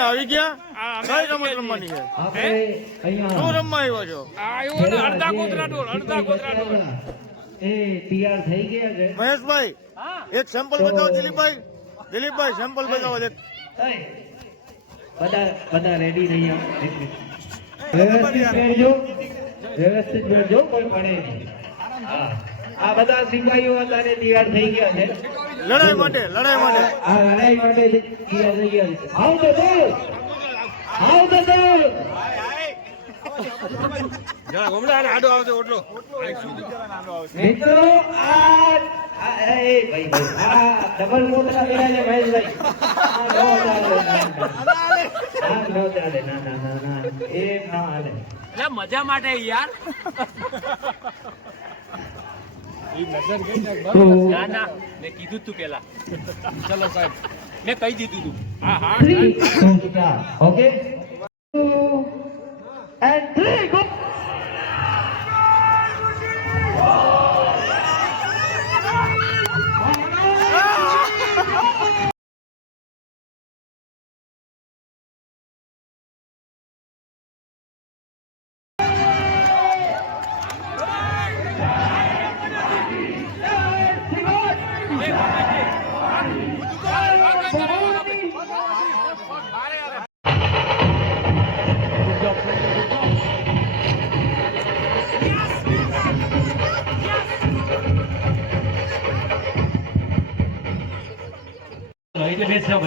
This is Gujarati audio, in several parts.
આવી ગયા કઈ રમત રમવાની છે શું રમવા આવ્યો છો અડધા ગોદરા ડોળ એ તૈયાર થઈ ગયા છે મહેશભાઈ એક સેમ્પલ બતાવો દિલીપભાઈ સેમ્પલ બતાવો બધા રેડી રહ્યા વ્યવસ્થિત બેઠજો કોઈ પડે નહીં આ બધા સિપાહીઓ અત્યારે તૈયાર થઈ ગયા છે લડાઈ માટે આ લડાઈ માટે તૈયાર થઈ ગયા છે આવ તો મિત્રો આ ડબલ મોટરા કર્યા છે મહેશભાઈ ના મજા માટે યાર ના ના મેં કીધું તું પેલા ચલો સાહેબ મેં કહી દીધું તું ઓકે and 3 go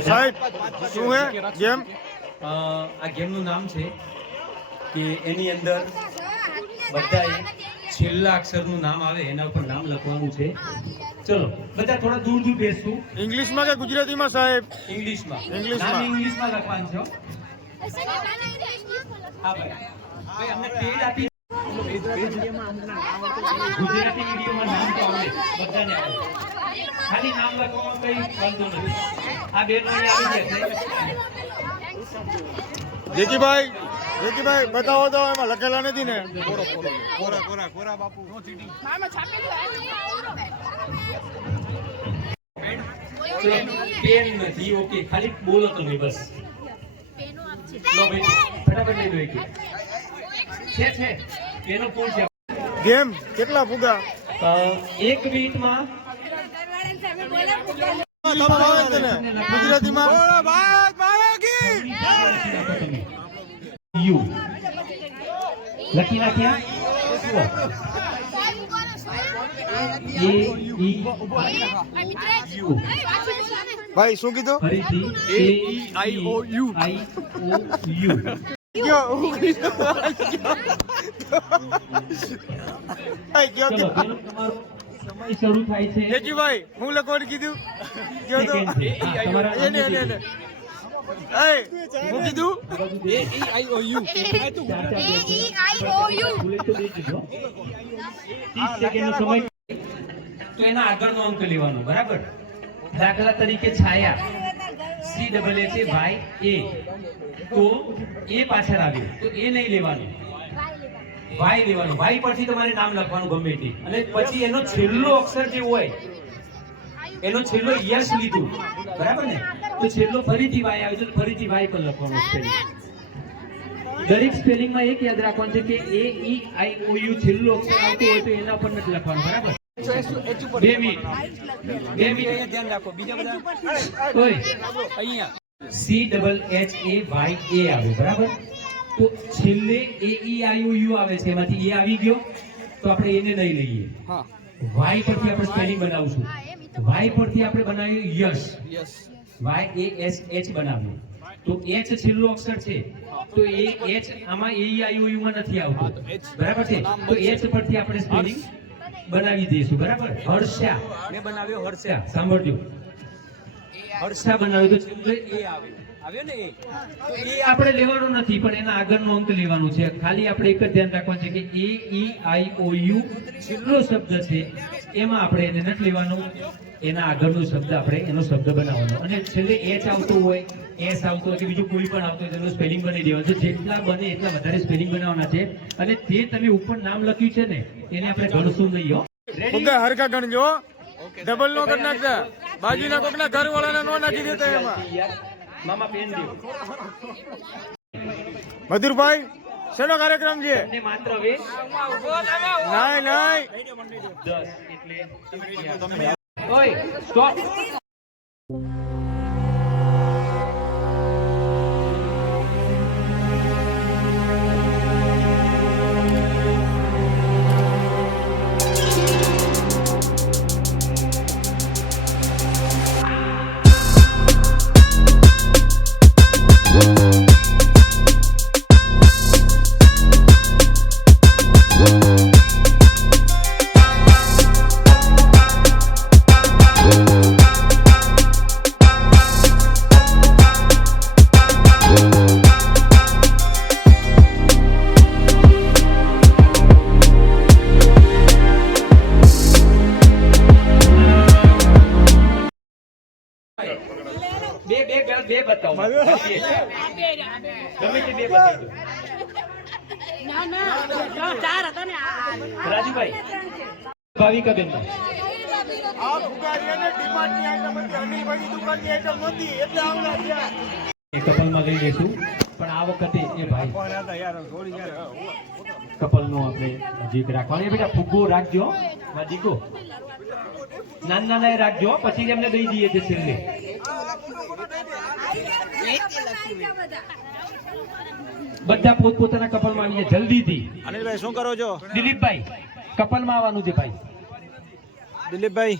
સાહેબ શું હે ગેમ આ ગેમનું નામ છે કે એની અંદર બધાએ છેલ્લા અક્ષરનું નામ આવે એના ઉપર નામ લખવાનું છે ચલો બધા થોડા દૂર બેસશું ઇંગ્લિશમાં કે ગુજરાતીમાં સાહેબ ઇંગ્લિશમાં લખવાનું છે હા ભાઈ અમને પેડ આપી ગુજરાતી મીડિયમમાં નામ તો આવડે બધાને આવડે ખાલી નામ લખવામાં કઈ વાંધો નથી આ બે આવી જશે જેકીભાઈ બતાવો તો એમાં લખેલા નથી ને કોરા બાપુ પેન નથી ઓકે ખાલી બોલો તમે બસ લો ભાઈ ફટાફટ લઈ લો એક છે પેનો કોણ છે ગેમ કેટલા ફુગા 1 મિનિટમાં ગુજરાતીમાં યુ લખી નાખ્યા એ ઈ યુ ભાઈ શું કીધું ફરીથી એ ઈ આઈ ઓ યુ ચલો તમારો સમય શરૂ થાય છે જેકીભાઈ હું લખવાનું કીધું કયો તો એને હું કીધું એ ઈ આઈ ઓ યુ 30 સેકન્ડનો સમય તો એના આગળનો અંક લેવાનો બરાબર દાખલા તરીકે છાયા સી ડબલ એચ એ ભાઈ એ તો એ પાછળ આવ્યું તો એ નહીં લેવાનું વાય લેવાનું વાય પરથી તમારે નામ લખવાનું ગમે તે અને પછી એનો છેલ્લો અક્ષર જે હોય એનો છેલ્લો યશ લીધું બરાબર ને તો છેલ્લો ફરીથી વાય આવે તો ફરીથી વાય પર લખવાનું સ્પેલિંગ દરેક સ્પેલિંગમાં એક યાદ રાખવાનું છે કે એ ઈ આઈ ઓ યુ છેલ્લો અક્ષર આવતું હોય તો એના પર નથી લખવાનું બરાબર 2 મિનિટ ધ્યાન રાખો બીજા બધા ઓય અહીંયા C double H A Y A આવે બરાબર તો છેલ્લે એ ઈ આઈ ઓ યુ આવે છે એમાંથી એ આવી ગયો તો આપણે એને નહીં લઈએ વાય પરથી આપણે સ્પેલિંગ બનાવશું વાય પરથી આપણે બનાવ્યું યશ વાય એ એસ એચ બનાવ્યું તો એચ છેલ્લો અક્ષર છે તો એ એચ આમાં એ ઈ આઈ ઓ યુ માં નથી આવતો બરાબર છે તો એચ પરથી આપણે સ્પેલિંગ બનાવી દઈશું બરાબર હર્ષા મેં બનાવ્યો હર્ષા સાંભળજો હર્ષા બનાવ્યો તો છેલ્લે એ આવ્યો ને એ તો એ આપણે લેવાનો નથી પણ એના આગળનો અંક લેવાનો છે ખાલી આપણે એક જ ધ્યાન રાખવાનું છે કે એ ઈ આઈ ઓ યુ છેલ્લો શબ્દ છે એમાં આપણે એને નથી લેવાનું એના આગળનો શબ્દ આપણે એનો શબ્દ બનાવવાનો અને છેલ્લે એચ આવતું હોય એસ આવતું હોય કે બીજું કોઈ પણ આવતું હોય તેનું સ્પેલિંગ બનાવી દેવાનું છે જેટલા બને એટલા વધારે સ્પેલિંગ બનાવવાના છે અને તે તમે ઉપર નામ લખ્યું છે ને એને આપણે ગણશું નહીં હો ફુગા હરખા ગણજો ડબલ નો કરી નાખતા બાજુના કોકના ઘર વાળાને નો નાખી દેતા એમાં મામા પેન દો. મધુરભાઈ શેનો કાર્યક્રમ છે? તમને માત્ર 20. નહીં નહીં 10 એટલે ઓય સ્ટોપ. બે બતાવો. ગમે તે બે બતાવી દો. રાજુભાઈ ભાવિકાબેન આ ફુગારીને ડિમાન્ડની આઈટમ હતી, અનિલભાઈની દુકાનની આઈટમ નહોતી એટલે આવડા થયા. એ કપલમાં લઈ લેશું પણ આ વખતે એ ભાઈ કપલનો આપણે જીત રાખવાની. બેટા ફુગ્ગો રાખજો દીકો, નાના નાના એ રાખજો પછી એમને દઈ દઈએ છે છેલ્લે. બધા પોતપોતાના કપલમાં આવી જાય જલ્દીથી. અનિલભાઈ શું કરો છો? દિલીપભાઈ કપલમાં આવવાનું છે ભાઈ. દિલીપભાઈ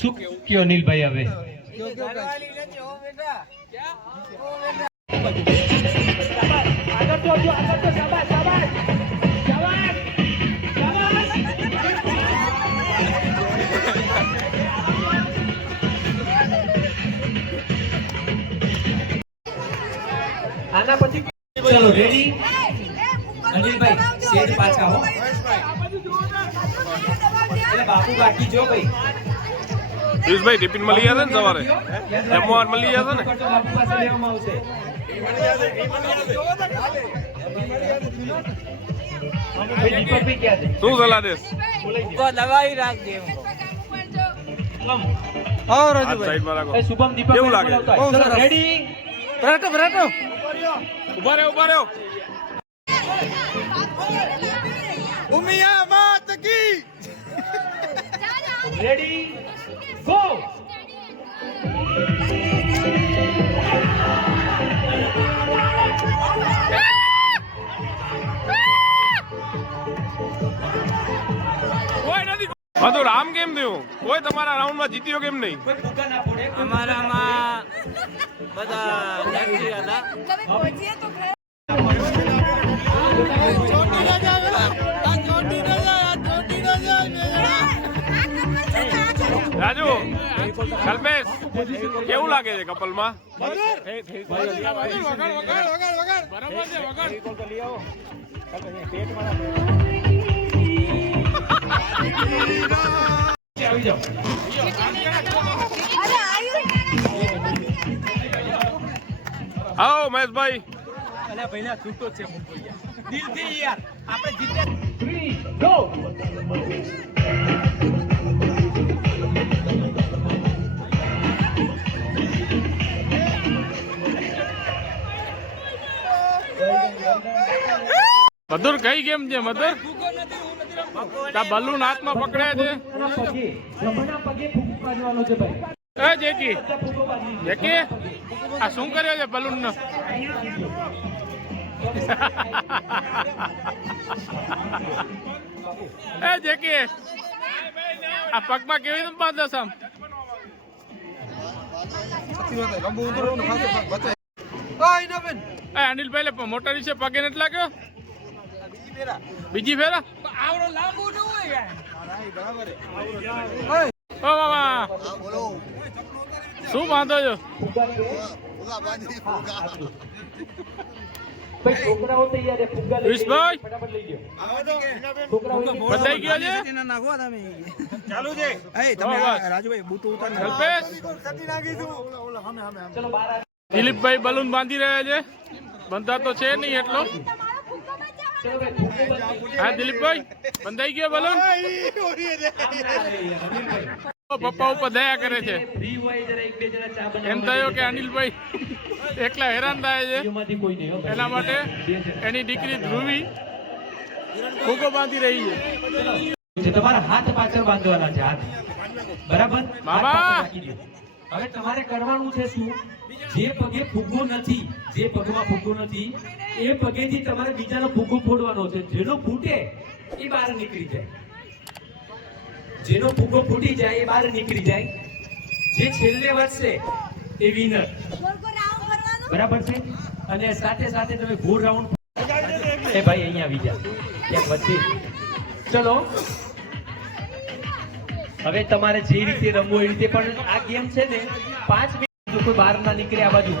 શું કયો અનિલભાઈ હવે? આના પછી ચલો રેડી અનિલભાઈ સેજ પાછા હો. એટલે બાપુ બાકી જો ભાઈ પિયુષભાઈ ટિફિન મળી જશે ને સવારે? જમવા મળી જશે ને? બાપુ પાસે લેવામાં આવશે. દીપકભાઈ ક્યાં છે? શું સલાહ દેશ? દવાઈ રાખજે. આ સાઈડમાં રાખો. એ શુભમ દીપક કેવું લાગે? રેડી ઉભા રહ્યો. ઉમિયા માત કી. Ready go. કોઈ નથી. મધુર આમ કેમ થયું? કોઈ તમારા રાઉન્ડમાં જીત્યો કેમ નહીં? કોઈ ફૂગા ના ફોડે. અમારામાં બધા વ્યક્તિ હતા. રાજુ, કલ્પેશ કેવું લાગે છે કપલમાં? આવી જાઓ. આવો મહેશભાઈ. દિલથી યાર આપણે જીતે. 3 ગો. મધુર કઈ ગેમ છે મધુર? તા બલૂન હાથમાં પકડ્યા છે. જમણા પગે ફૂંક પાડવાનો છે ભાઈ. એ જેકી આ શું કર્યો છે બલૂન નો? એ જેકી આ પગમાં કેવી રીતે બાંધો છો? અનિલભાઈ મોટર વિશે પગે નથી લાગ્યો? બીજી ફેરા આવડો લાંબુ ન હોય. ઓ મામા શું બાંધો છો? ભાઈ છોકરાઓ તૈયાર છે. ફુગ્ગા લઈ વિશભાઈ ફટાફટ લઈ ગયો. બધાઈ ગયો છે? ચાલુ છે. રાજુભાઈ બૂટ ઉતાર. કલ્પેશ ચલો બહાર આ. દિલીપભાઈ બલૂન બાંધી રહ્યા છે. બંધા તો છે નહીં એટલો. ચલો ભાઈ ફુગ્ગો બંધ. હા દિલીપભાઈ બંધાઈ ગયો બલૂન? પપ્પા ઉપર દયા કરે છે. ફ્રી હોય જરા એક બે જણા ચા બનાવવા એમ થયો કે અનિલભાઈ એકલા હેરાન થાય છે, માંથી કોઈ નહીં હો ભાઈ. એના માટે એની દીકરી ધ્રુવી ફૂગો બાંધી રહી છે. જે તમારા હાથ પાછળ બાંધવાના છે, હાથ બરાબર. મામા! હાથ પાછળ રાખી દો. હવે તમારે કરવાનું છે શું? જે પગે ફુગ્ગો નથી, જે પગમાં ફુગ્ગો નથી, એ પગેથી તમારે બીજાનો ફુગ્ગો ફોડવાનો છે. જેનો ફૂટે એ બહાર નીકળી જાય, જેનો ફુગ્ગો ફૂટી જાય એ બહાર નીકળી જાય. જે છેલ્લે વધશે એ વિનર, બરાબર છે. અને સાથે સાથે તમે ગોળ રાઉન્ડ એ ભાઈ અહીંયા આવી જા ક્યાંક વચ્ચે. ચલો હવે તમારે જે રીતે રમવું એ રીતે, પણ આ ગેમ છે ને 5 મિનિટ કોઈ બહાર ના નીકળે આ બાજુ.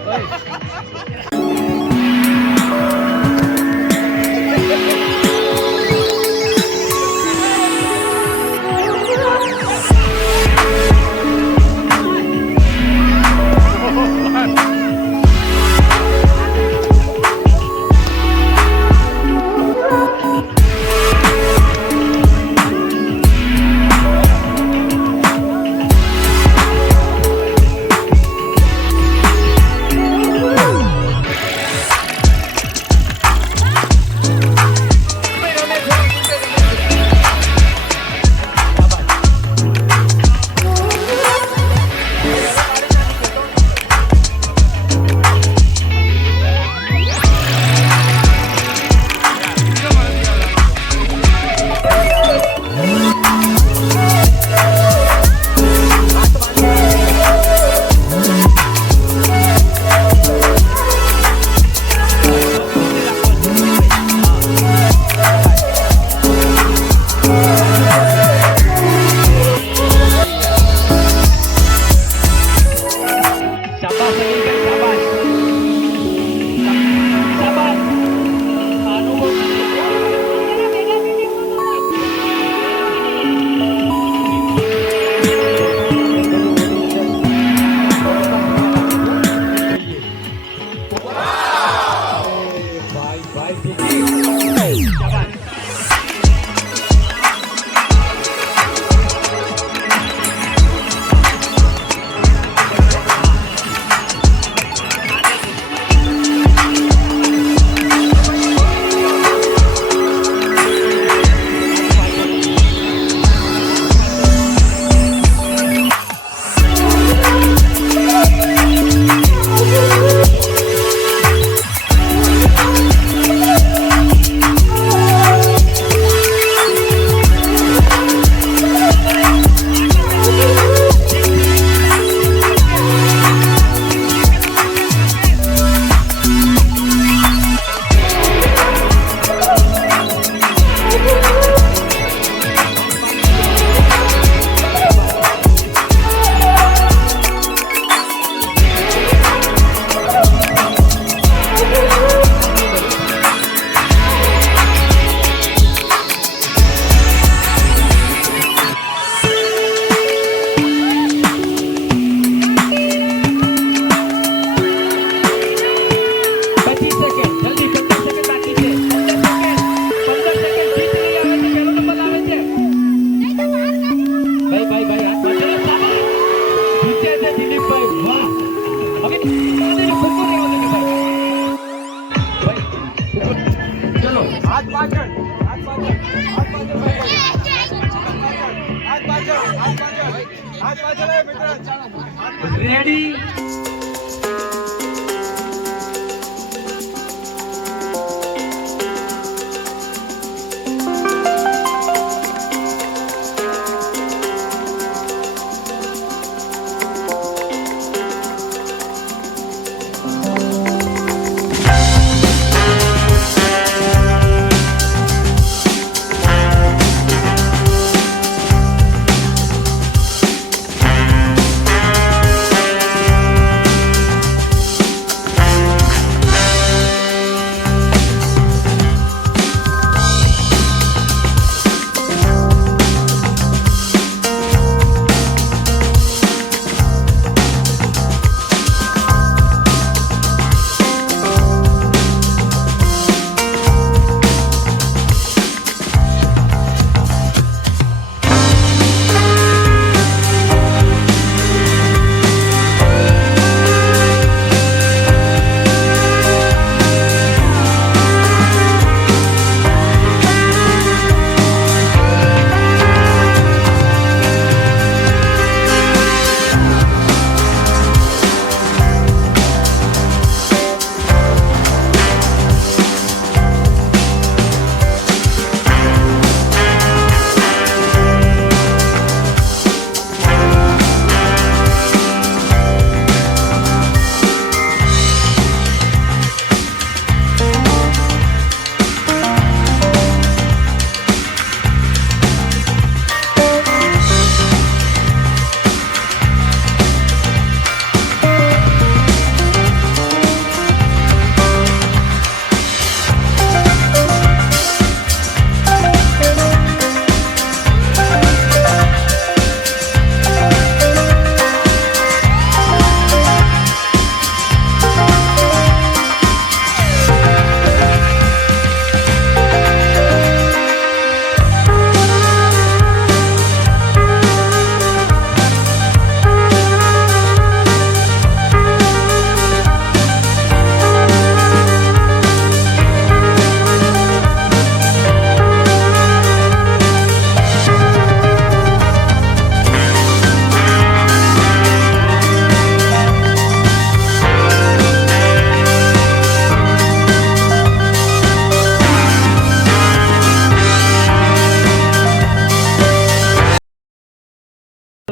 રેડી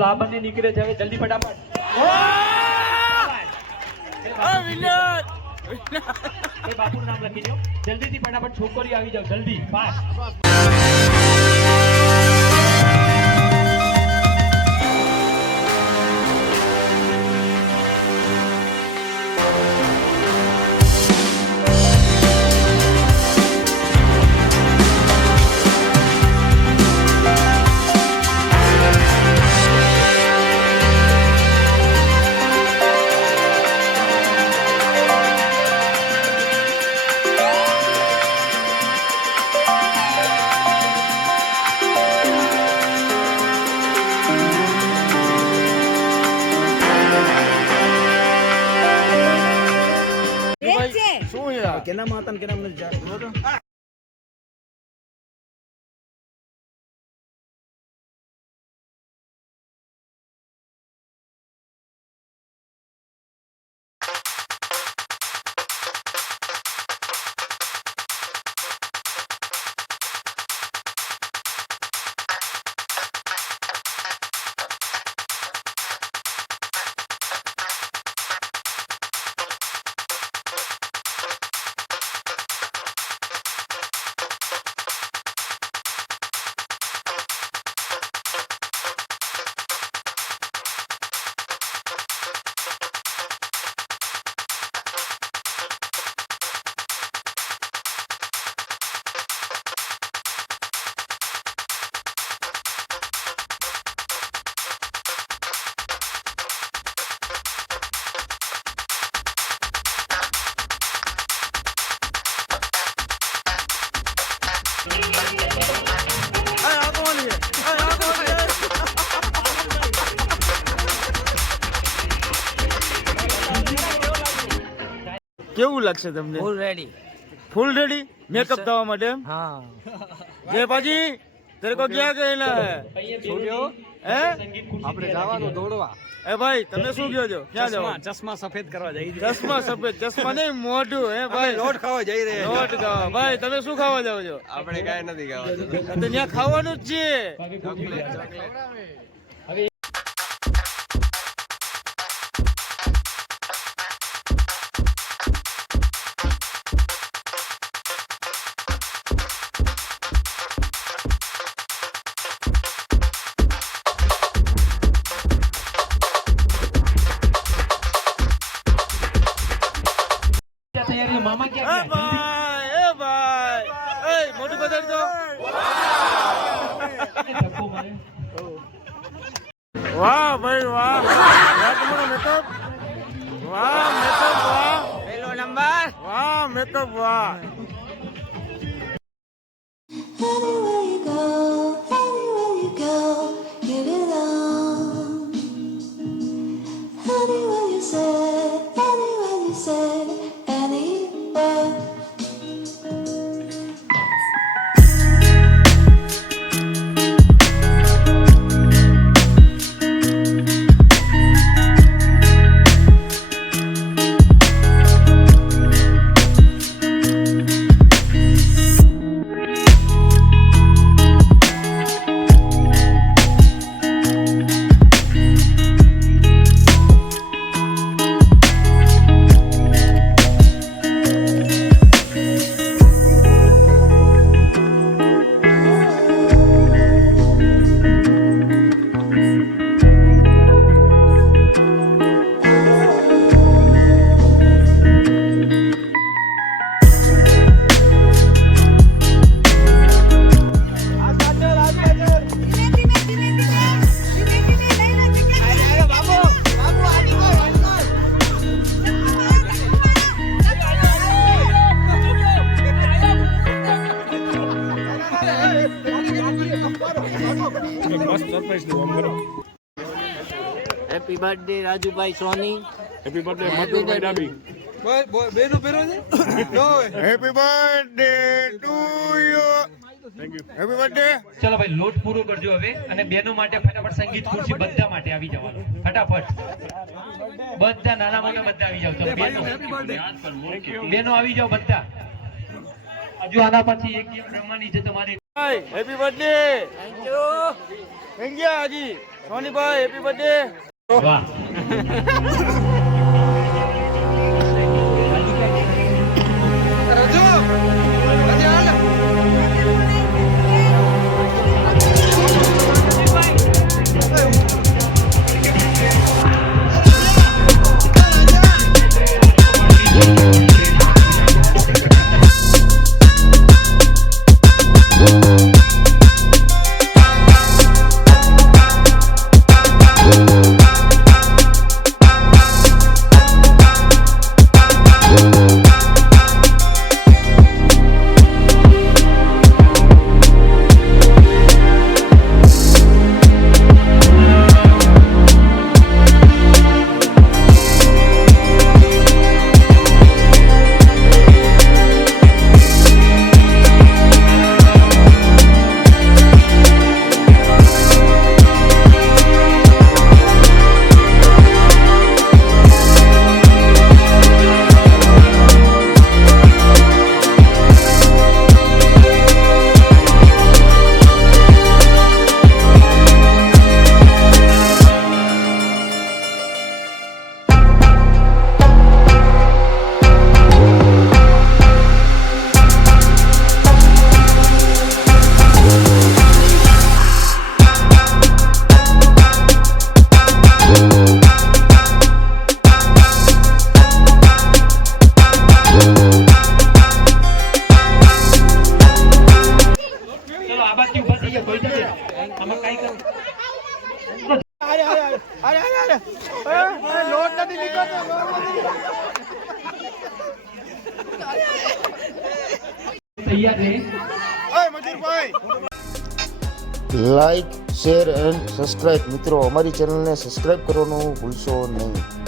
આ બંને નીકળે છે હવે જલ્દી ફટાફટ એ બાપુનું નામ લખી દો જલ્દીથી ફટાફટ છોકરીઓ આવી જાવ જલ્દી ફાસ્ટ શું યાર કેના માતા ને કેના મને કેવું લાગશે તમને ફૂલ રેડી મેકઅપ થવા માટે જય પાજી तेरे को क्या कहना है આપણે જવાનું દોડવા એ ભાઈ તમે શું કહો છો ક્યાં જવાનું ચશ્મા સફેદ કરવા જઈ ચશ્મા સફેદ ચશ્મા નહીં મોઢું હે ભાઈ લોટ ખાવા જઈ રહ્યા લોટ ખાવા ભાઈ તમે શું ખાવા જાવ છો આપણે કાઈ નથી ખાવા તો ત્યાં ખાવાનું જ છે मामा क्या ए भाई ए मोटू बदल दो वाह भाई वाह वाह तुम्हारा मेकअप वाह मेकअप वाह हेलो नंबर वाह मेकअप वाह Anywhere you go, you belong. Anywhere you say, anywhere. Happy birthday Rajubhai Soni. Happy birthday Madhubhai Dabhi. બેનો પેરો છે happy birthday to you thank you happy birthday. ચલો ભાઈ લોટ પૂરો કરજો હવે અને બેનો માટે ફટાફટ સંગીત ખુરશી બધા માટે આવી જવાનું ફટાફટ બધા નાના મોટા બધા આવી જાવ તમે બેનો આવી જાવ બધા. હજુ આના પછી એક ગેમ રમવાની છે તમારે. Happy birthday thank you. થઈ ગયા હજી સોનીભાઈ હેપી બર્થડે વાહ ચલો આ બાજુ ઉભા થઈ ગયા કોઈ જશે આમાં કાઈ કર અરે અરે અરે અરે અરે લોટ નથી નીકળતો તૈયાર છે ઓય મજૂરભાઈ લાઈક શેર એન્ડ સબસ્ક્રાઇબ મિત્રો અમારી ચેનલને સબસ્ક્રાઇબ કરવાનું ભૂલશો નહીં.